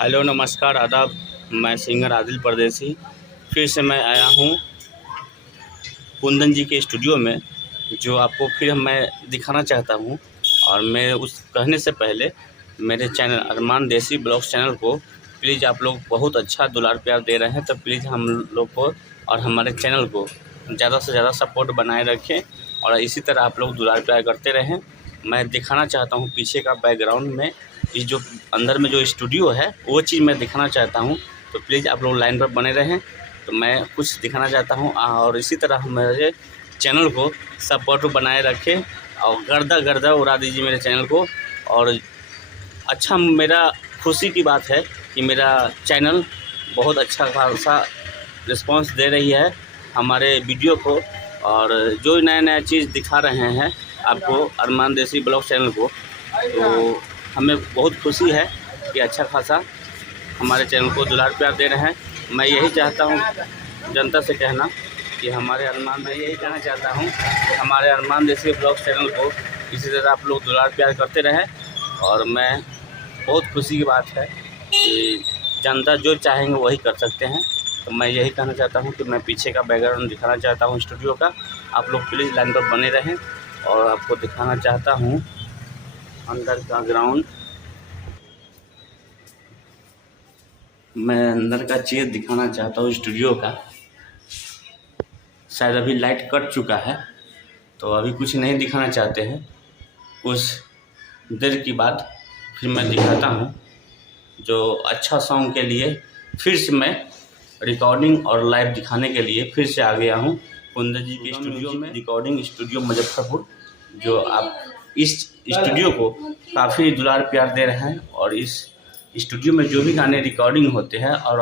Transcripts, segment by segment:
Hello नमस्कार आदाब। मैं सिंगर आदिल परदेसी फिर से मैं आया हूँ कुंदन जी के स्टूडियो में, जो आपको फिर मैं दिखाना चाहता हूँ। और मैं उस कहने से पहले मेरे चैनल अरमान देसी ब्लॉग्स चैनल को प्लीज़ आप लोग बहुत अच्छा दुलार प्यार दे रहे हैं, तो प्लीज़ हम लोग को और हमारे चैनल को ज़्यादा से ज़्यादा सपोर्ट बनाए रखें और इसी तरह आप लोग दुलार प्यार करते रहें। मैं दिखाना चाहता हूँ पीछे का बैकग्राउंड में, ये जो अंदर में जो स्टूडियो है वो चीज़ मैं दिखाना चाहता हूँ, तो प्लीज़ आप लोग लाइन पर बने रहें। तो मैं कुछ दिखाना चाहता हूँ और इसी तरह मेरे चैनल को सपोर्ट बनाए रखें और गर्दा गर्दा उड़ा दीजिए मेरे चैनल को। और अच्छा, मेरा खुशी की बात है कि मेरा चैनल बहुत अच्छा खासा रिस्पांस दे रही है हमारे वीडियो को, और जो नया नया चीज़ दिखा रहे हैं आपको अरमान देसी ब्लॉग चैनल को, तो हमें बहुत खुशी है कि अच्छा खासा हमारे चैनल को दुलार प्यार दे रहे हैं। मैं यही चाहता हूँ जनता से कहना कि मैं यही कहना चाहता हूँ कि हमारे अरमान देसी ब्लॉग चैनल को इसी तरह आप लोग दुलार प्यार करते रहें। और मैं बहुत खुशी की बात है कि जनता जो चाहेंगे वही कर सकते हैं। तो मैं यही कहना चाहता हूँ कि मैं पीछे का बैकग्राउंड दिखाना चाहता हूँ स्टूडियो का, आप लोग प्लीज़ लाइन पर बने रहें। और आपको दिखाना चाहता हूँ अंदर का ग्राउंड, मैं अंदर का चीज़ दिखाना चाहता हूँ स्टूडियो का। शायद अभी लाइट कट चुका है तो अभी कुछ नहीं दिखाना चाहते हैं, कुछ देर के बाद फिर मैं दिखाता हूँ। जो अच्छा सॉन्ग के लिए फिर से मैं रिकॉर्डिंग और लाइव दिखाने के लिए फिर से आ गया हूँ कुंदन जी के स्टूडियो में, रिकॉर्डिंग स्टूडियो मुजफ्फरपुर। जो आप इस स्टूडियो को काफ़ी दुलार प्यार दे रहे हैं और इस स्टूडियो में जो भी गाने रिकॉर्डिंग होते हैं और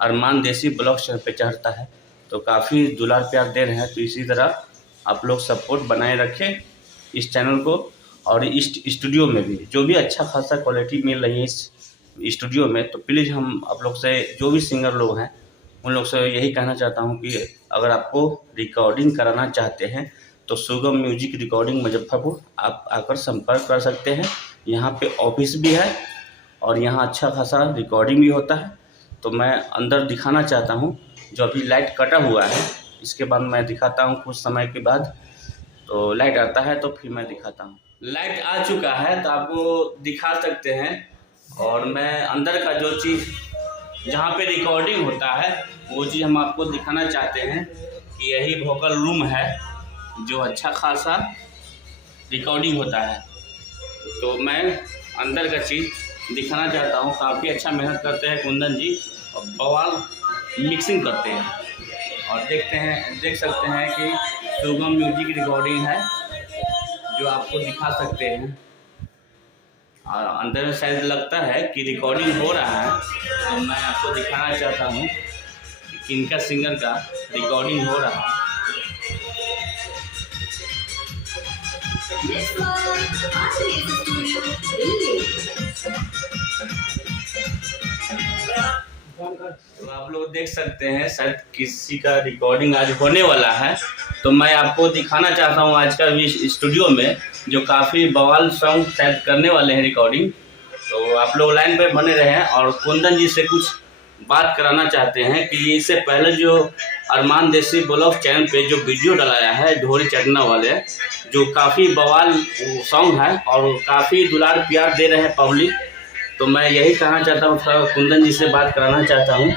अरमान देसी ब्लॉग चैनल पे चढ़ता है तो काफ़ी दुलार प्यार दे रहे हैं। तो इसी तरह आप लोग सपोर्ट बनाए रखें इस चैनल को। और इस स्टूडियो में भी जो भी अच्छा खासा क्वालिटी मिल रही है इस स्टूडियो में, तो प्लीज़ हम आप लोग से जो भी सिंगर लोग हैं उन लोग से यही कहना चाहता हूँ कि अगर आपको रिकॉर्डिंग कराना चाहते हैं तो सुगम म्यूजिक रिकॉर्डिंग मुजफ्फरपुर आप आकर संपर्क कर सकते हैं। यहाँ पे ऑफिस भी है और यहाँ अच्छा खासा रिकॉर्डिंग भी होता है। तो मैं अंदर दिखाना चाहता हूँ, जो अभी लाइट कटा हुआ है इसके बाद मैं दिखाता हूँ कुछ समय के बाद। तो लाइट आता है तो फिर मैं दिखाता हूँ। लाइट आ चुका है तो आपको दिखा सकते हैं। और मैं अंदर का जो चीज़ जहाँ पे रिकॉर्डिंग होता है वो चीज़ हम आपको दिखाना चाहते हैं कि यही वोकल रूम है जो अच्छा खासा रिकॉर्डिंग होता है। तो मैं अंदर का चीज़ दिखाना चाहता हूँ। काफ़ी अच्छा मेहनत करते हैं कुंदन जी और बवाल मिक्सिंग करते हैं। और देख सकते हैं कि सुगम म्यूजिक रिकॉर्डिंग है जो आपको दिखा सकते हैं। और अंदर में शायद लगता है कि रिकॉर्डिंग हो रहा है, तो मैं आपको दिखाना चाहता हूँ कि किनका सिंगर का रिकॉर्डिंग हो रहा है। तो आप लोग देख सकते हैं शायद किसी का रिकॉर्डिंग आज होने वाला है। तो मैं आपको दिखाना चाहता हूँ आज का स्टूडियो में जो काफ़ी बवाल सॉन्ग शायद करने वाले हैं रिकॉर्डिंग। तो आप लोग लाइन पे बने रहें और कुंदन जी से कुछ बात कराना चाहते हैं कि इससे पहले जो अरमान देसी ब्लॉग चैनल पे जो वीडियो डलाया है ढोरी चटना वाले, जो काफ़ी बवाल सॉन्ग है और काफ़ी दुलार प्यार दे रहे हैं पब्लिक। तो मैं यही कहना चाहता हूँ, थोड़ा कुंदन जी से बात कराना चाहता हूँ।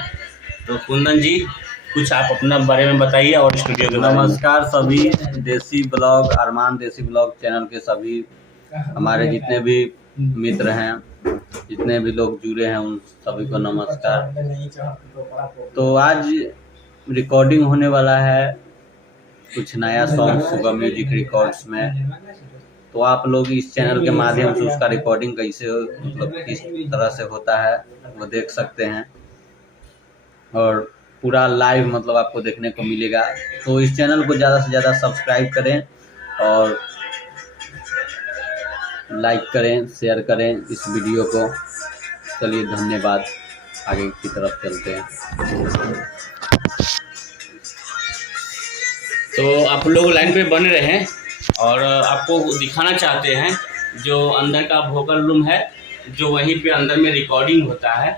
तो कुंदन जी कुछ आप अपना बारे में बताइए और स्टूडियो के बारे में। नमस्कार सभी देसी ब्लॉग अरमान देसी ब्लॉग चैनल के सभी हमारे जितने भी मित्र हैं, जितने भी लोग जुड़े हैं उन सभी को नमस्कार। तो आज रिकॉर्डिंग होने वाला है कुछ नया सॉन्ग सुगम म्यूजिक रिकॉर्ड्स में। तो आप लोग इस चैनल के माध्यम से उसका रिकॉर्डिंग कैसे मतलब किस तरह से होता है वो देख सकते हैं और पूरा लाइव मतलब आपको देखने को मिलेगा। तो इस चैनल को ज़्यादा से ज़्यादा सब्सक्राइब करें और लाइक करें, शेयर करें इस वीडियो को। चलिए धन्यवाद, आगे की तरफ चलते हैं। तो आप लोग लाइन पे बने रहें और आपको दिखाना चाहते हैं जो अंदर का वोकल रूम है जो वहीं पे अंदर में रिकॉर्डिंग होता है।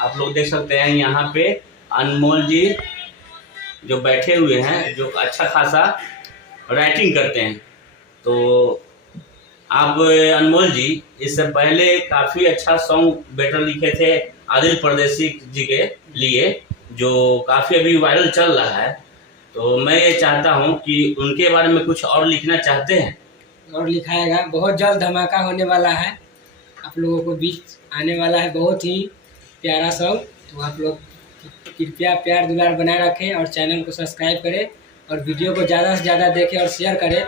आप लोग देख सकते हैं यहाँ पे अनमोल जी जो बैठे हुए हैं, जो अच्छा खासा राइटिंग करते हैं। तो आप अनमोल जी इससे पहले काफ़ी अच्छा सॉन्ग बेटर लिखे थे आदिल परदेसी जी के लिए, जो काफ़ी अभी वायरल चल रहा है। तो मैं ये चाहता हूँ कि उनके बारे में कुछ और लिखना चाहते हैं। और लिखाएगा, बहुत जल्द धमाका होने वाला है, आप लोगों को बीच आने वाला है बहुत ही प्यारा सॉन्ग। तो आप लोग कृपया प्यार दुलार बनाए रखें और चैनल को सब्सक्राइब करें और वीडियो को ज़्यादा से ज़्यादा देखें और शेयर करें।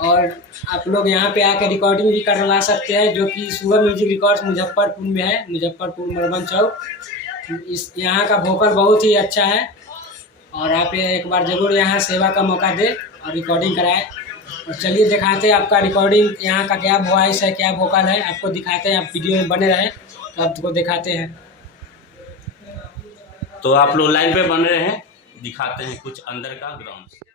और आप लोग यहाँ पे आकर रिकॉर्डिंग भी करवा सकते हैं, जो कि शुभम म्यूजिक रिकॉर्ड्स मुजफ्फरपुर में है, मुजफ्फरपुर मरबन चौक। इस यहाँ का वोकल बहुत ही अच्छा है और आप एक बार ज़रूर यहाँ सेवा का मौका दें और रिकॉर्डिंग कराएं। और चलिए दिखाते हैं आपका रिकॉर्डिंग यहाँ का क्या वॉइस है, क्या वोकल है, आपको दिखाते हैं। आप वीडियो में बने रहें तो आपको दिखाते हैं। तो आप लोग लाइन पे बन रहे हैं, दिखाते हैं कुछ अंदर का ग्राउंड।